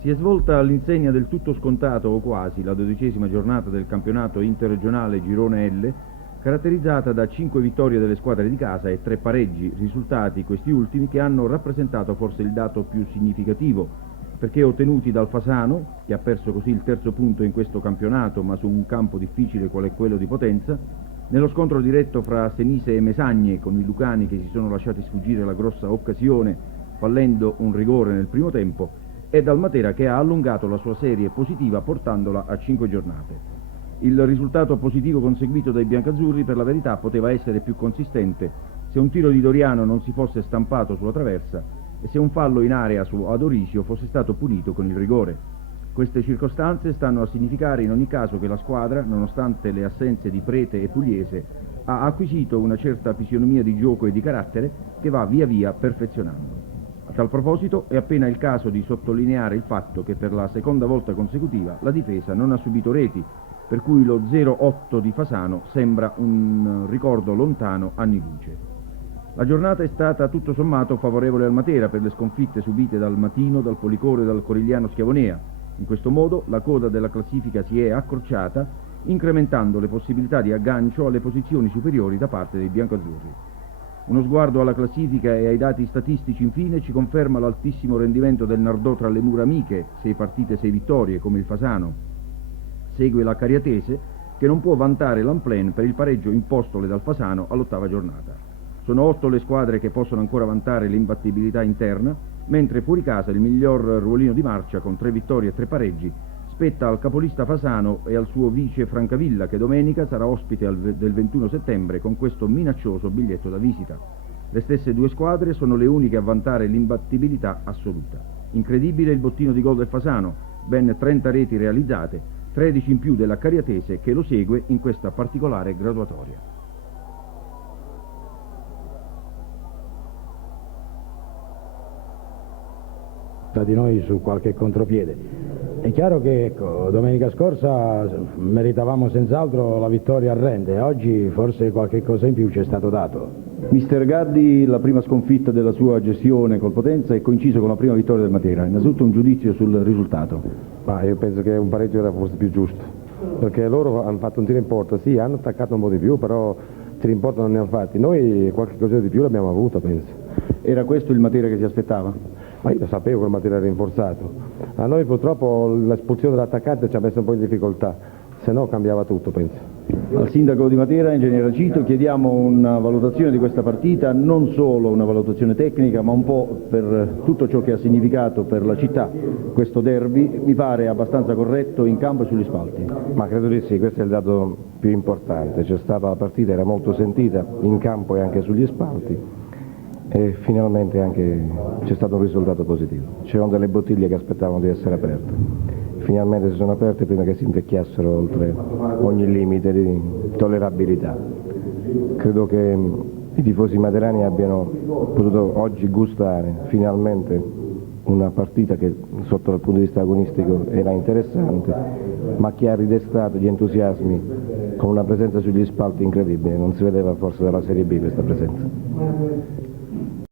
Si è svolta all'insegna del tutto scontato o quasi la 12ª giornata del campionato interregionale Girone L, caratterizzata da 5 vittorie delle squadre di casa e 3 pareggi, risultati questi ultimi che hanno rappresentato forse il dato più significativo, perché ottenuti dal Fasano, che ha perso così il terzo punto in questo campionato ma su un campo difficile qual è quello di Potenza, nello scontro diretto fra Senise e Mesagne, con i lucani che si sono lasciati sfuggire la grossa occasione fallendo un rigore nel primo tempo, e dal Matera che ha allungato la sua serie positiva portandola a 5 giornate. Il risultato positivo conseguito dai biancazzurri per la verità poteva essere più consistente se un tiro di Doriano non si fosse stampato sulla traversa e se un fallo in area su Adorisio fosse stato punito con il rigore. Queste circostanze stanno a significare in ogni caso che la squadra, nonostante le assenze di Prete e Pugliese, ha acquisito una certa fisionomia di gioco e di carattere che va via via perfezionando. A tal proposito è appena il caso di sottolineare il fatto che per la seconda volta consecutiva la difesa non ha subito reti, per cui lo 0-8 di Fasano sembra un ricordo lontano anni luce. La giornata è stata tutto sommato favorevole al Matera per le sconfitte subite dal Matino, dal Policore e dal Corigliano Schiavonea. In questo modo la coda della classifica si è accorciata, incrementando le possibilità di aggancio alle posizioni superiori da parte dei biancoazzurri. Uno sguardo alla classifica e ai dati statistici infine ci conferma l'altissimo rendimento del Nardò tra le mura amiche, 6 partite 6 vittorie come il Fasano. Segue la Cariatese che non può vantare l'Amplen per il pareggio impostole dal Fasano all'8ª giornata. Sono 8 le squadre che possono ancora vantare l'imbattibilità interna, mentre fuori casa il miglior ruolino di marcia con 3 vittorie e 3 pareggi spetta al capolista Fasano e al suo vice Francavilla, che domenica sarà ospite del 21 settembre con questo minaccioso biglietto da visita. Le stesse 2 squadre sono le uniche a vantare l'imbattibilità assoluta. Incredibile il bottino di gol del Fasano, ben 30 reti realizzate, 13 in più della Cariatese che lo segue in questa particolare graduatoria. Tra di noi su qualche contropiede. È chiaro che domenica scorsa meritavamo senz'altro la vittoria a Rende, oggi forse qualche cosa in più ci è stato dato. Mister Gaddi, la prima sconfitta della sua gestione col Potenza è coinciso con la prima vittoria del Matera. Innanzitutto un giudizio sul risultato. Ma io penso che un pareggio era forse più giusto, perché loro hanno fatto un tiro in porta, sì, hanno attaccato un po' di più, però tiri in porta non ne hanno fatti. Noi qualche cosa di più l'abbiamo avuto, penso. Era questo il Matera che si aspettava? Ma io sapevo che il Matera era rinforzato. A noi purtroppo l'espulsione dell'attaccante ci ha messo un po' in difficoltà, se no cambiava tutto, penso. Al sindaco di Matera, Ingegnere Cito, chiediamo una valutazione di questa partita, non solo una valutazione tecnica, ma un po' per tutto ciò che ha significato per la città. Questo derby mi pare abbastanza corretto in campo e sugli spalti. Ma credo di sì, questo è il dato più importante. C'è stata la partita, era molto sentita in campo e anche sugli spalti. E finalmente anche c'è stato un risultato positivo. C'erano delle bottiglie che aspettavano di essere aperte. Finalmente si sono aperte prima che si invecchiassero oltre ogni limite di tollerabilità. Credo che i tifosi materani abbiano potuto oggi gustare finalmente una partita che sotto il punto di vista agonistico era interessante, ma che ha ridestato gli entusiasmi con una presenza sugli spalti incredibile. Non si vedeva forse dalla Serie B questa presenza.